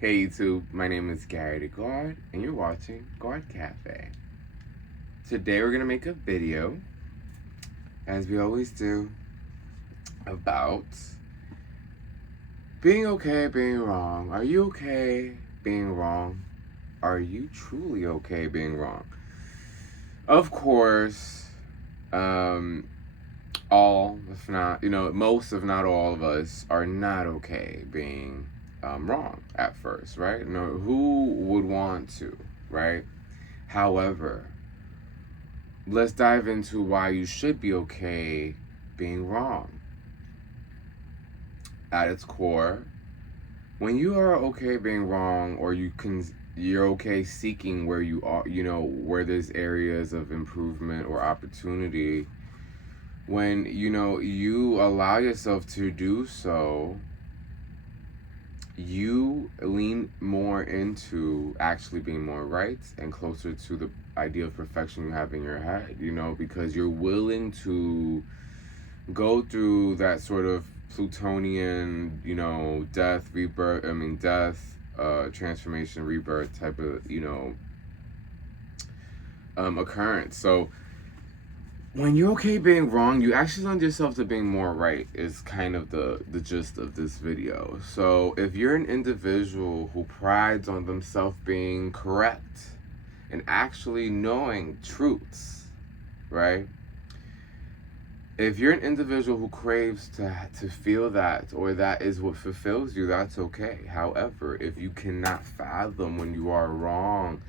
Hey YouTube, my name is Gawd, and you're watching Gawd Cafe. Today we're gonna make a video, as we always do, about being okay being wrong. Are you okay being wrong? Are you truly okay being wrong? Of course, all, if not, most, if not all of us are not okay being wrong at first, right? No, who would want to, right? However, let's dive into why you should be okay being wrong. At its core, when you are okay being wrong, or you're okay seeking where you are, where there's areas of improvement or opportunity, when you allow yourself to do so, you lean more into actually being more right and closer to the idea of perfection you have in your head, because you're willing to go through that sort of Plutonian, death, transformation, rebirth type of, occurrence. So when you're okay being wrong, you actually lend yourself to being more right, is kind of the gist of this video. So if you're an individual who prides on themselves being correct and actually knowing truths, right? If you're an individual who craves to feel that, or that is what fulfills you, that's okay. However, if you cannot fathom when you are wrong,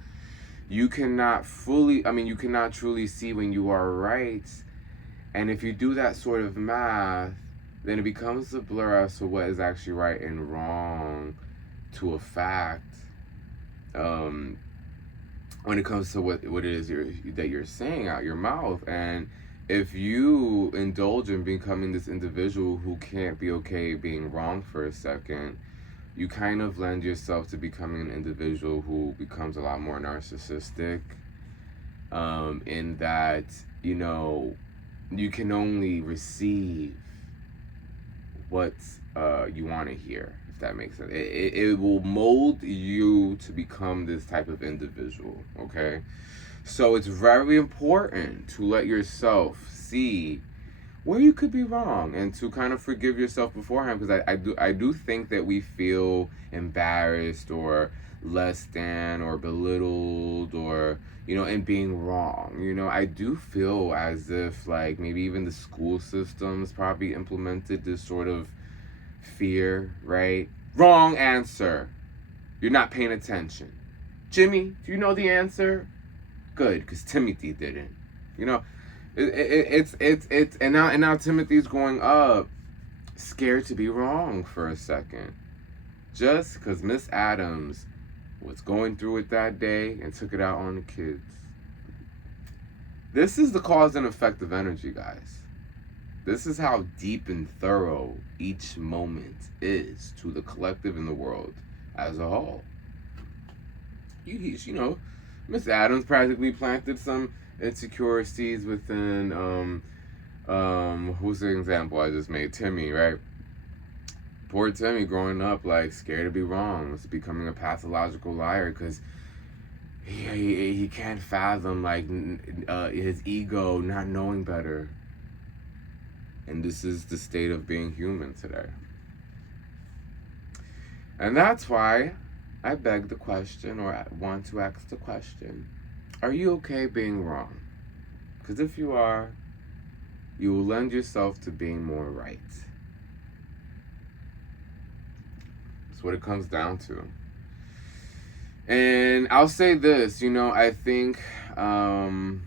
you cannot truly see when you are right. And if you do that sort of math, then it becomes a blur as to what is actually right and wrong to a fact, when it comes to what it is that you're saying out your mouth. And if you indulge in becoming this individual who can't be okay being wrong for a second, you kind of lend yourself to becoming an individual who becomes a lot more narcissistic, in that, you can only receive what you want to hear, if that makes sense. It will mold you to become this type of individual, okay? So it's very important to let yourself see where you could be wrong, and to kind of forgive yourself beforehand, because I do think that we feel embarrassed or less than or belittled, or in being wrong. I do feel as if, like, maybe even the school systems probably implemented this sort of fear, right? Wrong answer. You're not paying attention. Jimmy, do you know the answer? Good, because Timothy didn't. It's and now Timothy's growing up scared to be wrong for a second, just because Miss Adams was going through it that day and took it out on the kids. This is the cause and effect of energy, guys. This is how deep and thorough each moment is to the collective in the world as a whole. Miss Adams practically planted some insecure seeds within who's the example I just made? Timmy, right? Poor Timmy growing up, like, scared to be wrong. It's becoming a pathological liar, because he can't fathom, like, his ego not knowing better. And this is the state of being human today. And that's why I beg the question, or want to ask the question, are you okay being wrong? Because if you are, you will lend yourself to being more right. That's what it comes down to. And I'll say this, I think there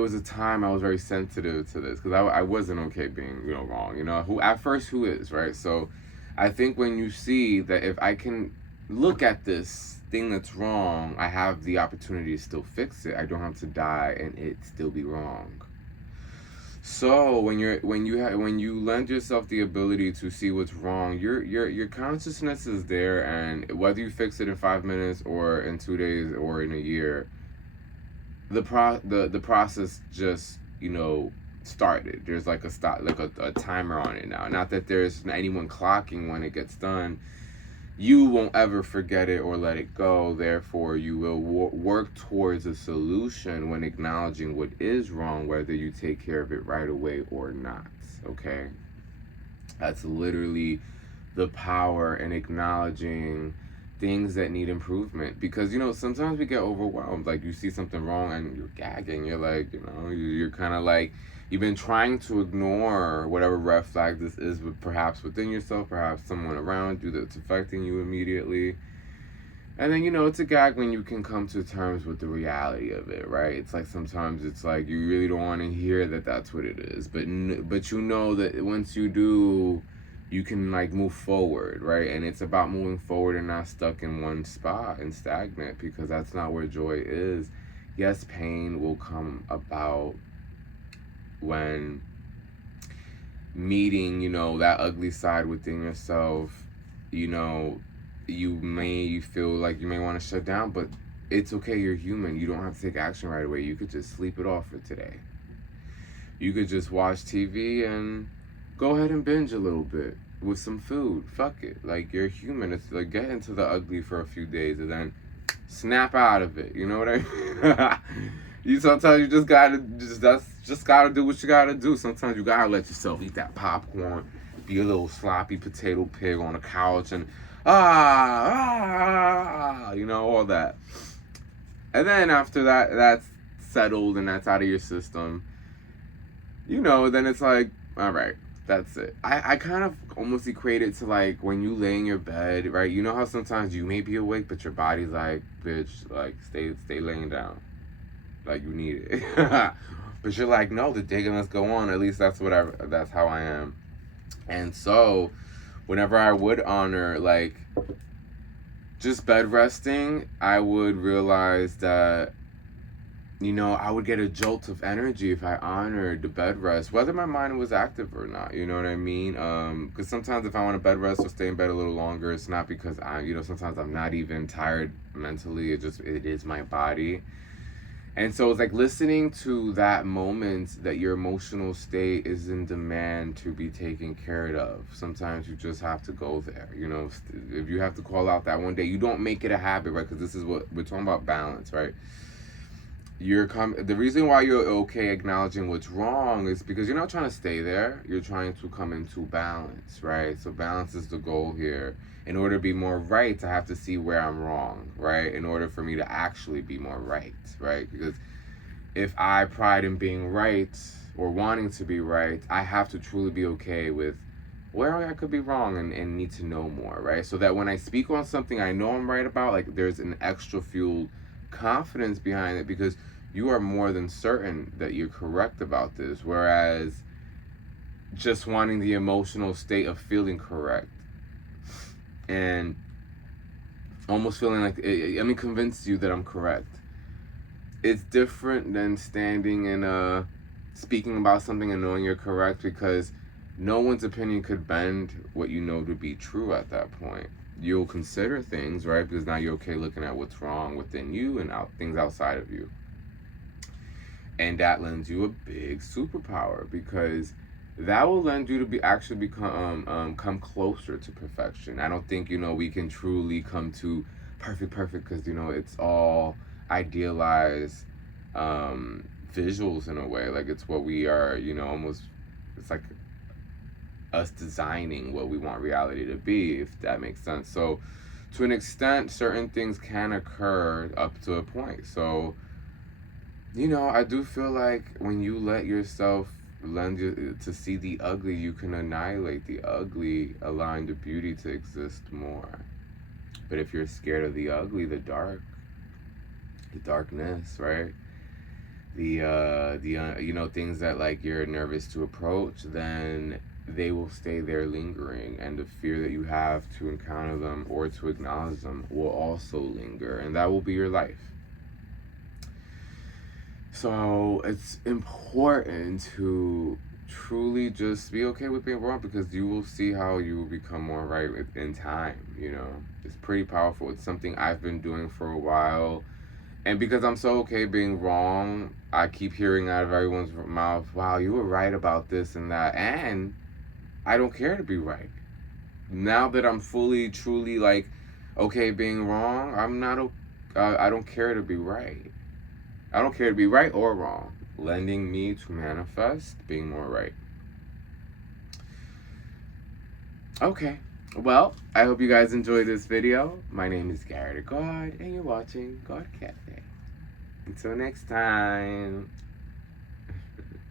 was a time I was very sensitive to this, because I wasn't okay being wrong. Who is, right? So I think when you see that if I can look at this thing that's wrong, I have the opportunity to still fix it. I don't have to die and it still be wrong. So when you lend yourself the ability to see what's wrong, your consciousness is there, and whether you fix it in 5 minutes or in 2 days or in a year, the process just started. There's like a stop, like a timer on it now. Not that there's anyone clocking when it gets done. You won't ever forget it or let it go. Therefore, you will work towards a solution when acknowledging what is wrong, whether you take care of it right away or not. Okay? That's literally the power in acknowledging things that need improvement. Because, you know, sometimes we get overwhelmed. Like, you see something wrong and you're gagging. You're like, you know, you're kind of like, you've been trying to ignore whatever red flag this is, perhaps within yourself, perhaps someone around you that's affecting you immediately. And then, you know, it's a gag when you can come to terms with the reality of it, right? It's like sometimes it's like you really don't want to hear that that's what it is. But you know that once you do, you can like move forward, right? And it's about moving forward and not stuck in one spot and stagnant, because that's not where joy is. Yes, pain will come about when meeting, you know, that ugly side within yourself. You know, you may feel like you may want to shut down, but it's okay. You're human. You don't have to take action right away. You could just sleep it off for today. You could just watch TV and go ahead and binge a little bit with some food. Fuck it. Like, you're human. It's like, get into the ugly for a few days and then snap out of it. You know what I mean? You sometimes you just gotta gotta do what you gotta do. Sometimes you gotta let yourself eat that popcorn, be a little sloppy potato pig on the couch, and you know, all that. And then after that, that's settled and that's out of your system. You know, then it's like, all right, that's it. I kind of almost equate it to like when you lay in your bed, right? You know how sometimes you may be awake, but your body's like, bitch, like stay laying down. Like, you need it. But you're like, no, the day must go on. At least that's how I am. And so whenever I would honor like just bed resting, I would realize that, you know, I would get a jolt of energy if I honored the bed rest, whether my mind was active or not. You know what I mean? Because sometimes if I want to bed rest or stay in bed a little longer, it's not because sometimes I'm not even tired mentally. It is my body. And so it's like listening to that moment that your emotional state is in demand to be taken care of. Sometimes you just have to go there. You know, if you have to call out that one day, you don't make it a habit, right? Because this is what we're talking about, balance, right? The reason why you're okay acknowledging what's wrong is because you're not trying to stay there. You're trying to come into balance, right? So balance is the goal here. In order to be more right, I have to see where I'm wrong, right? In order for me to actually be more right, right? Because if I pride in being right or wanting to be right, I have to truly be okay with where I could be wrong and need to know more, right? So that when I speak on something I know I'm right about, like, there's an extra fueled confidence behind it, because you are more than certain that you're correct about this, whereas just wanting the emotional state of feeling correct and almost feeling like let me convince you that I'm correct. It's different than standing and speaking about something and knowing you're correct, because no one's opinion could bend what you know to be true at that point. You'll consider things, right? Because now you're okay looking at what's wrong within you and things outside of you. And that lends you a big superpower, because that will lend you to come closer to perfection. I don't think, we can truly come to perfect, because, it's all idealized visuals in a way. Like, it's what we are, almost, it's like us designing what we want reality to be, if that makes sense. So to an extent, certain things can occur up to a point. So, I do feel like when you let yourself lend you to see the ugly, you can annihilate the ugly, allowing the beauty to exist more. But if you're scared of the ugly, the darkness, right? The things that like you're nervous to approach, then they will stay there lingering, and the fear that you have to encounter them or to acknowledge them will also linger, and that will be your life. So it's important to truly just be okay with being wrong, because you will see how you will become more right in time. It's pretty powerful. It's something I've been doing for a while, And because I'm so okay being wrong, I keep hearing out of everyone's mouth, wow, you were right about this and that. And I don't care to be right. Now that I'm fully, truly like, okay being wrong, I don't care to be right. I don't care to be right or wrong. Lending me to manifest being more right. Okay. Well, I hope you guys enjoyed this video. My name is Gawd, and you're watching Gawd Cafe. Until next time.